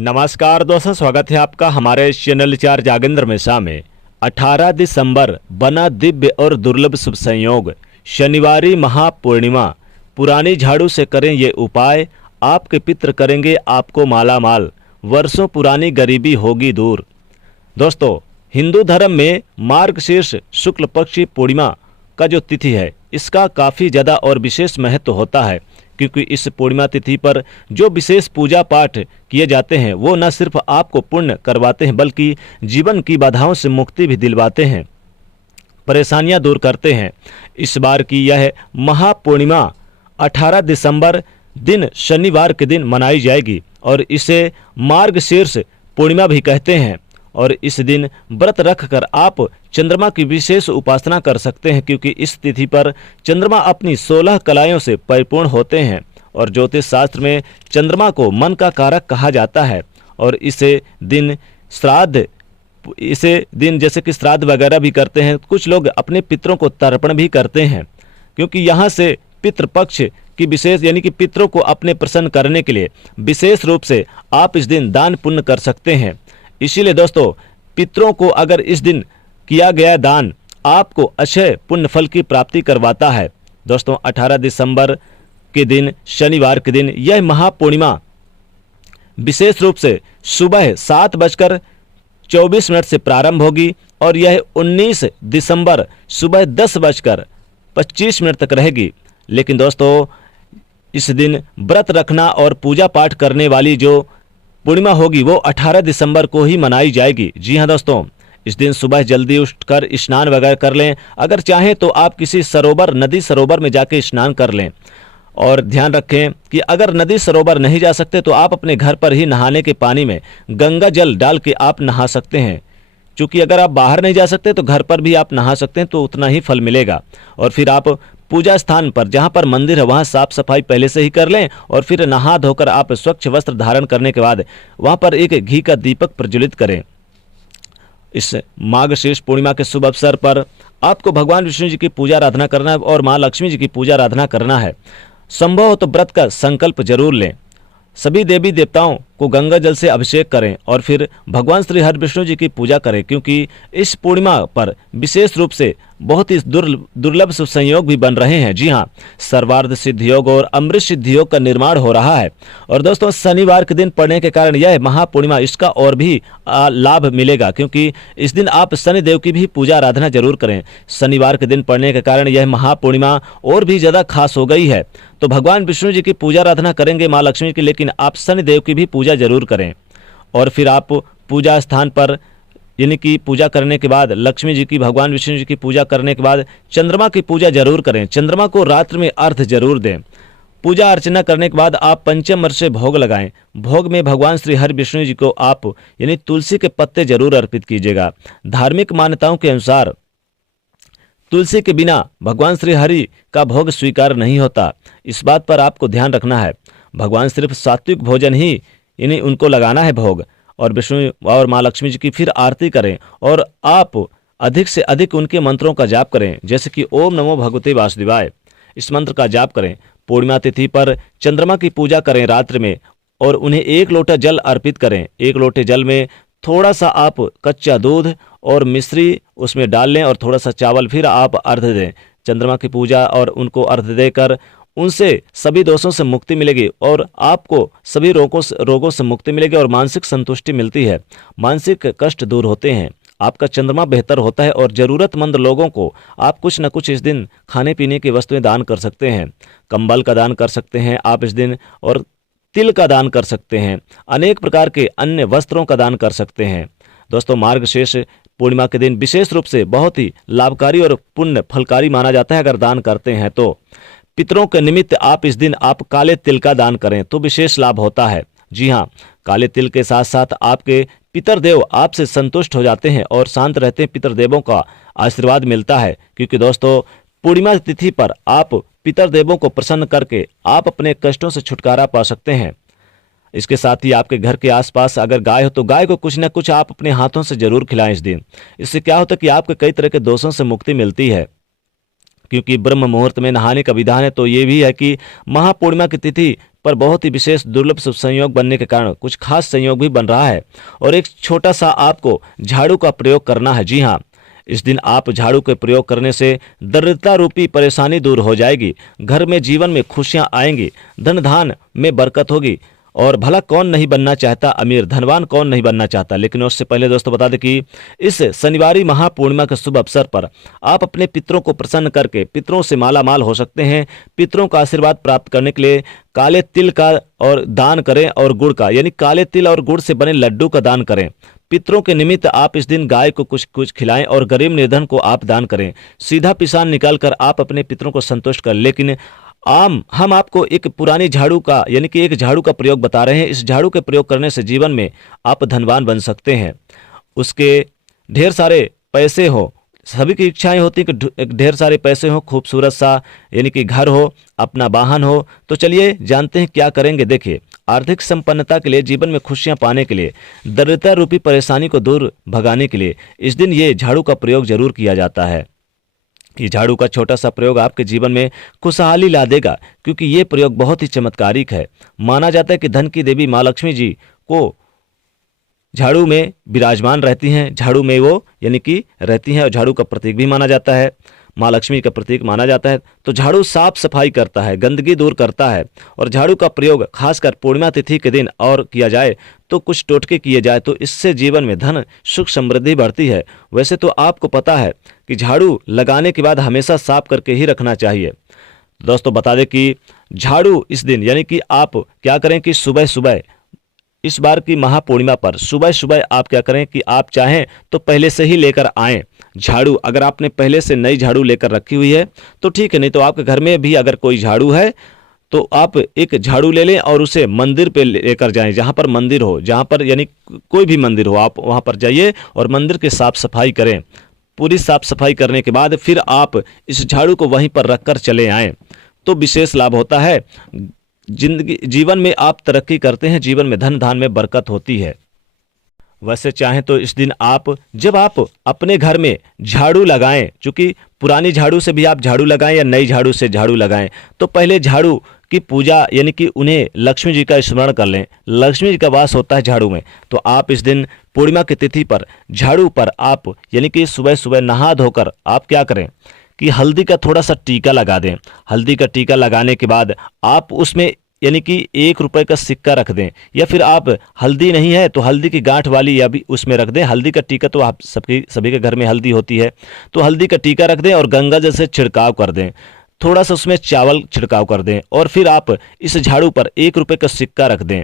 नमस्कार दोस्तों, स्वागत है आपका हमारे चैनल चार जागेंद्र मिश्रा में। 18 दिसंबर बना दिव्य और दुर्लभ शुभ संयोग। शनिवारी महापूर्णिमा। पुरानी झाड़ू से करें ये उपाय, आपके पितृ करेंगे आपको माला माल। वर्षों पुरानी गरीबी होगी दूर। दोस्तों, हिंदू धर्म में मार्गशीर्ष शुक्ल पक्ष की पूर्णिमा का जो तिथि है, इसका काफ़ी ज़्यादा और विशेष महत्व होता है, क्योंकि इस पूर्णिमा तिथि पर जो विशेष पूजा पाठ किए जाते हैं वो न सिर्फ आपको पुण्य करवाते हैं, बल्कि जीवन की बाधाओं से मुक्ति भी दिलवाते हैं, परेशानियां दूर करते हैं। इस बार की यह महापूर्णिमा 18 दिसंबर दिन शनिवार के दिन मनाई जाएगी और इसे मार्गशीर्ष पूर्णिमा भी कहते हैं। और इस दिन व्रत रखकर आप चंद्रमा की विशेष उपासना कर सकते हैं, क्योंकि इस तिथि पर चंद्रमा अपनी 16 कलाओं से परिपूर्ण होते हैं और ज्योतिष शास्त्र में चंद्रमा को मन का कारक कहा जाता है। और इसे दिन जैसे कि श्राद्ध वगैरह भी करते हैं। कुछ लोग अपने पितरों को तर्पण भी करते हैं, क्योंकि यहाँ से पितृपक्ष की विशेष यानी कि पितरों को अपने प्रसन्न करने के लिए विशेष रूप से आप इस दिन दान पुण्य कर सकते हैं। इसीलिए दोस्तों, पितरों को अगर इस दिन किया गया दान आपको अक्षय पुण्य फल की प्राप्ति करवाता है। दोस्तों, 18 दिसंबर के दिन शनिवार के दिन यह महापूर्णिमा विशेष रूप से सुबह 7:24 से प्रारंभ होगी और यह 19 दिसंबर सुबह 10:25 तक रहेगी। लेकिन दोस्तों, इस दिन व्रत रखना और पूजा पाठ करने वाली जो पूर्णिमा होगी वो 18 दिसंबर को ही मनाई जाएगी। जी हाँ दोस्तों, इस दिन सुबह जल्दी उठकर स्नान वगैरह कर लें। अगर चाहें तो आप किसी सरोवर, नदी सरोवर में जाके स्नान कर लें। और ध्यान रखें कि अगर नदी सरोवर नहीं जा सकते तो आप अपने घर पर ही नहाने के पानी में गंगा जल डाल के आप नहा सकते हैं। क्योंकि अगर आप बाहर नहीं जा सकते तो घर पर भी आप नहा सकते हैं, तो उतना ही फल मिलेगा। और फिर आप पूजा स्थान पर जहां पर मंदिर है वहां साफ सफाई पहले से ही कर लें और फिर नहा धोकर आप स्वच्छ वस्त्र धारण करने के बाद वहां पर एक घी का दीपक प्रज्वलित करें। इस मार्गशीर्ष पूर्णिमा के शुभ अवसर पर आपको भगवान विष्णु जी की पूजा आराधना करना है और माँ लक्ष्मी जी की पूजा आराधना करना है। संभव हो तो व्रत का संकल्प जरूर लें। सभी देवी देवताओं को गंगा जल से अभिषेक करें और फिर भगवान श्री हरि विष्णु जी की पूजा करें, क्योंकि इस पूर्णिमा पर विशेष रूप से बहुत ही दुर्लभ शुभ संयोग भी बन रहे हैं। जी हाँ, सर्वार्थ सिद्ध योग और अमृत सिद्ध योग का निर्माण हो रहा है। और दोस्तों, शनिवार के दिन पड़ने के कारण यह महापूर्णिमा इसका और भी लाभ मिलेगा, क्योंकि इस दिन आप शनिदेव की भी पूजा आराधना जरूर करें। शनिवार के दिन पड़ने के कारण यह महापूर्णिमा और भी ज़्यादा खास हो गई है। तो भगवान विष्णु जी की पूजा आराधना करेंगे, माँ लक्ष्मी की, लेकिन आप शनिदेव की भी पूजा जरूर करें। और फिर आप पूजा स्थान पर यानी कि पूजा करने के बाद लक्ष्मी जी की, भगवान विष्णु जी की पूजा करने के बाद चंद्रमा की पूजा जरूर करें। चंद्रमा को रात्रि में अर्घ जरूर दें। पूजा अर्चना करने के बाद आप पंचामृत से भोग लगाएं। भोग में भगवान श्री हरि विष्णु जी को आप यानी तुलसी के पत्ते जरूर अर्पित कीजिएगा। धार्मिक मान्यताओं के अनुसार तुलसी के बिना भगवान श्री हरि का भोग स्वीकार नहीं होता। इस बात पर आपको ध्यान रखना है। भगवान सिर्फ सात्विक भोजन ही यानी उनको लगाना है भोग, और विष्णु और माँ लक्ष्मी जी की फिर आरती करें और आप अधिक से अधिक उनके मंत्रों का जाप करें, जैसे कि ओम नमो भगवते वासुदेवाय, इस मंत्र का जाप करें। पूर्णिमा तिथि पर चंद्रमा की पूजा करें रात्रि में और उन्हें 1 लोटा जल अर्पित करें। 1 लोटे जल में थोड़ा सा आप कच्चा दूध और मिश्री उसमें डाल लें और थोड़ा सा चावल, फिर आप अर्घ दें। चंद्रमा की पूजा और उनको अर्घ देकर उनसे सभी दोषों से मुक्ति मिलेगी और आपको सभी रोगों से मुक्ति मिलेगी और मानसिक संतुष्टि मिलती है। मानसिक कष्ट दूर होते हैं, आपका चंद्रमा बेहतर होता है और ज़रूरतमंद लोगों को आप कुछ न कुछ इस दिन खाने पीने की वस्तुएं दान कर सकते हैं। कंबल का दान कर सकते हैं आप इस दिन, और तिल का दान कर सकते हैं। अनेक प्रकार के अन्य वस्त्रों का दान कर सकते हैं। दोस्तों, मार्गशीर्ष पूर्णिमा के दिन विशेष रूप से बहुत ही लाभकारी और पुण्य फलकारी माना जाता है। अगर दान करते हैं तो पितरों के निमित्त आप इस दिन आप काले तिल का दान करें तो विशेष लाभ होता है। जी हाँ, काले तिल के साथ साथ आपके पितरदेव आपसे संतुष्ट हो जाते हैं और शांत रहते हैं। पितरदेवों का आशीर्वाद मिलता है, क्योंकि दोस्तों पूर्णिमा तिथि पर आप पितरदेवों को प्रसन्न करके आप अपने कष्टों से छुटकारा पा सकते हैं। इसके साथ ही आपके घर के आसपास अगर गाय हो तो गाय को कुछ न कुछ आप अपने हाथों से जरूर खिलाएं इस दिन। इससे क्या होता है कि आपके कई तरह के दोषों से मुक्ति मिलती है। क्योंकि ब्रह्म मुहूर्त में नहाने का विधान है, तो ये भी है कि महापूर्णिमा की तिथि पर बहुत ही विशेष दुर्लभ शुभ संयोग बनने के कारण कुछ खास संयोग भी बन रहा है और एक छोटा सा आपको झाड़ू का प्रयोग करना है। जी हाँ, इस दिन आप झाड़ू के प्रयोग करने से दरिद्रता रूपी परेशानी दूर हो जाएगी, घर में जीवन में खुशियां आएंगी, धन धान में बरकत होगी। और भला कौन नहीं बनना चाहता अमीर, धनवान कौन नहीं बनना चाहता। लेकिन उससे पहले दोस्तों बता दें कि इस शनिवारी महापूर्णिमा के शुभ अवसर पर आप अपने पितरों को प्रसन्न करके पितरों से माला माल हो सकते हैं। पितरों का आशीर्वाद प्राप्त करने के लिए काले तिल का और दान करें और गुड़ का, यानी काले तिल और गुड़ से बने लड्डू का दान करें। पितरों के निमित्त आप इस दिन गाय को कुछ कुछ खिलाएं और गरीब निर्धन को आप दान करें। सीधा पिसान निकालकर आप अपने पितरों को संतुष्ट करें। लेकिन हम आपको एक पुरानी झाड़ू का, यानी कि एक झाड़ू का प्रयोग बता रहे हैं। इस झाड़ू के प्रयोग करने से जीवन में आप धनवान बन सकते हैं, उसके ढेर सारे पैसे हो। सभी की इच्छाएं होती कि ढेर सारे पैसे हो, खूबसूरत सा यानी कि घर हो, अपना वाहन हो। तो चलिए जानते हैं क्या करेंगे। देखिए, आर्थिक संपन्नता के लिए, जीवन में खुशियां पाने के लिए, दरिद्रता रूपी परेशानी को दूर भगाने के लिए इस दिन ये झाड़ू का प्रयोग जरूर किया जाता है। कि झाड़ू का छोटा सा प्रयोग आपके जीवन में खुशहाली ला देगा, क्योंकि ये प्रयोग बहुत ही चमत्कारिक है। माना जाता है कि धन की देवी माँ लक्ष्मी जी को झाड़ू में विराजमान रहती हैं, झाड़ू में वो यानी कि रहती हैं और झाड़ू का प्रतीक भी माना जाता है, माँ लक्ष्मी का प्रतीक माना जाता है। तो झाड़ू साफ सफाई करता है, गंदगी दूर करता है। और झाड़ू का प्रयोग खासकर पूर्णिमा तिथि के दिन और किया जाए तो कुछ टोटके किए जाए तो इससे जीवन में धन सुख समृद्धि बढ़ती है। वैसे तो आपको पता है कि झाड़ू लगाने के बाद हमेशा साफ करके ही रखना चाहिए। दोस्तों बता दें कि झाड़ू इस दिन यानी कि आप क्या करें कि सुबह सुबह इस बार की महापूर्णिमा पर सुबह सुबह आप क्या करें कि आप चाहें तो पहले से ही लेकर आएं झाड़ू। अगर आपने पहले से नई झाड़ू लेकर रखी हुई है तो ठीक है, नहीं तो आपके घर में भी अगर कोई झाड़ू है तो आप एक झाड़ू ले लें और उसे मंदिर पे लेकर जाएं, जहां पर मंदिर हो, जहां पर यानी कोई भी मंदिर हो, आप वहां पर जाइए और मंदिर की साफ सफाई करें। पूरी साफ सफाई करने के बाद फिर आप इस झाड़ू को वहीं पर रखकर चले आएं तो विशेष लाभ होता है। जिंदगी जीवन में आप तरक्की करते हैं, जीवन में धन धान में बरकत होती है। वैसे चाहें तो इस दिन जब आप अपने घर में झाड़ू लगाएं, चूंकि पुरानी झाड़ू से भी आप झाड़ू लगाएं या नई झाड़ू से झाड़ू लगाएं, तो पहले झाड़ू की पूजा यानी कि उन्हें लक्ष्मी जी का स्मरण कर लें। लक्ष्मी जी का वास होता है झाड़ू में। तो आप इस दिन पूर्णिमा की तिथि पर झाड़ू पर आप यानी कि सुबह सुबह नहा धोकर आप क्या करें कि हल्दी का थोड़ा सा टीका लगा दें। हल्दी का टीका लगाने के बाद आप उसमें यानी कि 1 रुपए का सिक्का रख दें, या फिर आप हल्दी नहीं है तो हल्दी की गांठ वाली या भी उसमें रख दें। हल्दी का टीका तो आप सभी के घर में हल्दी होती है, तो हल्दी का टीका रख दें और गंगा जल से छिड़काव कर दें। थोड़ा सा उसमें चावल छिड़काव कर दें और फिर आप इस झाड़ू पर 1 रुपए का सिक्का रख दें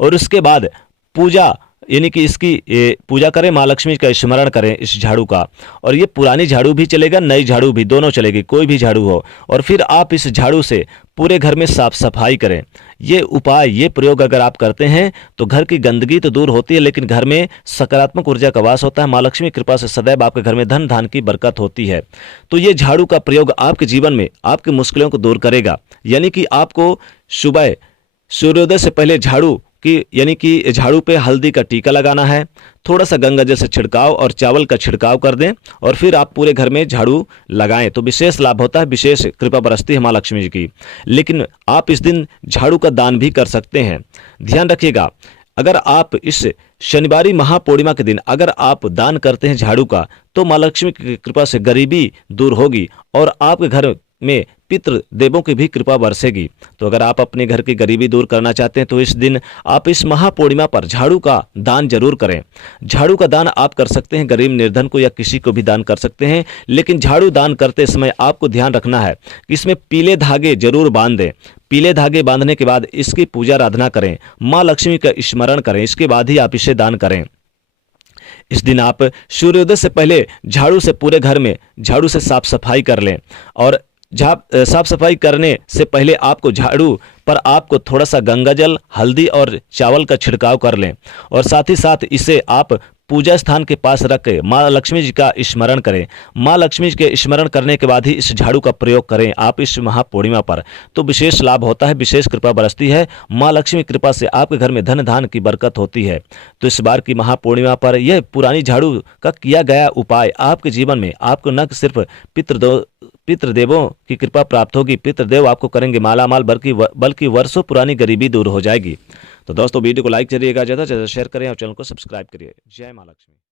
और उसके बाद पूजा यानी कि इसकी पूजा करें, माँ लक्ष्मी का स्मरण करें इस झाड़ू का। और ये पुरानी झाड़ू भी चलेगा, नई झाड़ू भी, दोनों चलेगी, कोई भी झाड़ू हो। और फिर आप इस झाड़ू से पूरे घर में साफ सफाई करें। ये उपाय, ये प्रयोग अगर आप करते हैं तो घर की गंदगी तो दूर होती है, लेकिन घर में सकारात्मक ऊर्जा का वास होता है। माँ लक्ष्मी की कृपा से सदैव आपके घर में धन धान की बरकत होती है। तो ये झाड़ू का प्रयोग आपके जीवन में आपकी मुश्किलों को दूर करेगा। यानी कि आपको सुबह सूर्योदय से पहले झाड़ू कि यानी कि झाड़ू पे हल्दी का टीका लगाना है, थोड़ा सा गंगा जल से छिड़काव और चावल का छिड़काव कर दें और फिर आप पूरे घर में झाड़ू लगाएं तो विशेष लाभ होता है, विशेष कृपा बरसती है माँ लक्ष्मी जी की। लेकिन आप इस दिन झाड़ू का दान भी कर सकते हैं। ध्यान रखिएगा, अगर आप इस शनिवारी महापूर्णिमा के दिन अगर आप दान करते हैं झाड़ू का तो माँ लक्ष्मी की कृपा से गरीबी दूर होगी और आपके घर में पितृ देवों की भी कृपा बरसेगी। तो अगर आप अपने घर की गरीबी दूर करना चाहते हैं तो इस दिन आप इस महापूर्णिमा पर झाड़ू का दान जरूर करें। झाड़ू का दान आप कर सकते हैं, गरीब निर्धन को या किसी को भी दान कर सकते हैं। लेकिन झाड़ू दान करते समय आपको ध्यान रखना है कि इसमें पीले धागे जरूर बांध दें। पीले धागे बांधने के बाद इसकी पूजा आराधना करें, माँ लक्ष्मी का स्मरण करें, इसके बाद ही आप इसे दान करें। इस दिन आप सूर्योदय से पहले झाड़ू से पूरे घर में झाड़ू से साफ सफाई कर लें और साफ सफाई करने से पहले आपको झाड़ू पर आपको थोड़ा सा गंगा जल, हल्दी और चावल का छिड़काव कर लें और साथ ही साथ इसे आप पूजा स्थान के पास रख के माँ लक्ष्मी जी का स्मरण करें। माँ लक्ष्मी जी के स्मरण करने के बाद ही इस झाड़ू का प्रयोग करें आप इस महापूर्णिमा पर, तो विशेष लाभ होता है, विशेष कृपा बरसती है। माँ लक्ष्मी की कृपा से आपके घर में धन धान की बरकत होती है। तो इस बार की महापूर्णिमा पर यह पुरानी झाड़ू का किया गया उपाय आपके जीवन में आपको न सिर्फ पितृदेवों की कृपा प्राप्त होगी। पितृदेव आपको करेंगे मालामाल, बल्कि वर्षों पुरानी गरीबी दूर हो जाएगी। तो दोस्तों वीडियो को लाइक करिएगा, ज़्यादा से ज़्यादा शेयर करें और चैनल को सब्सक्राइब करिए। जय माँ लक्ष्मी।